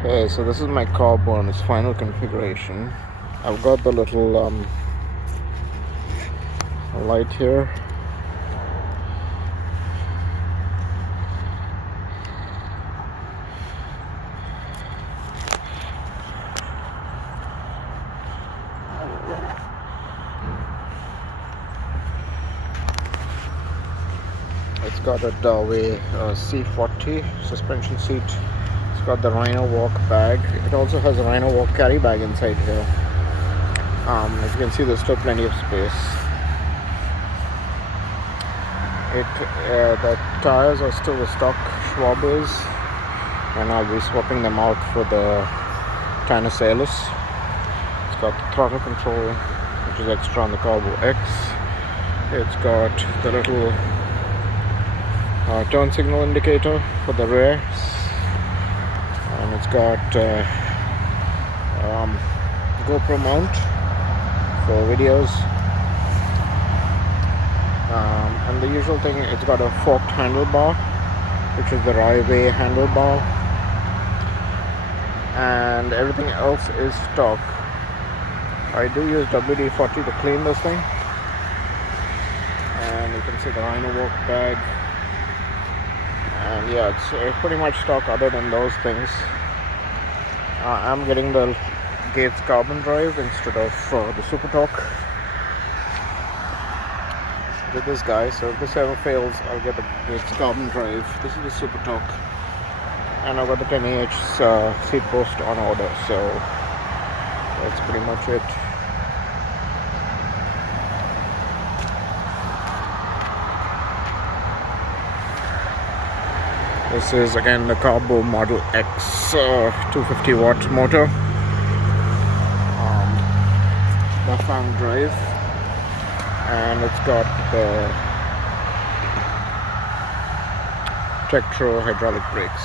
Okay, so this is my Carbo on its final configuration. I've got the little light here. It's got a Dawei C40 suspension seat. It's got the Rhino Walk bag. It also has a Rhino Walk carry bag inside here. As you can see, there's still plenty of space. The tires are still the stock Schwabers, and I'll be swapping them out for the Tanner Sailors. It's got the throttle control, which is extra on the Carbo X. It's got the little turn signal indicator for the rear, and it's got GoPro mount for videos, and the usual thing, it's got a forked handlebar, which is the Raiway handlebar, and everything else is stock. I do use WD-40 to clean this thing, and you can see the Rhino Walk bag. And yeah, it's pretty much stock other than those things. I'm getting the Gates carbon drive instead of the Super Torque with this guy. So if this ever fails, I'll get the Gates carbon drive. This is the Super Torque, and I've got the 10Ah seat post on order. So that's pretty much it. This is again the Carbo Model X 250 watt motor, left arm drive, and it's got the Tektro hydraulic brakes.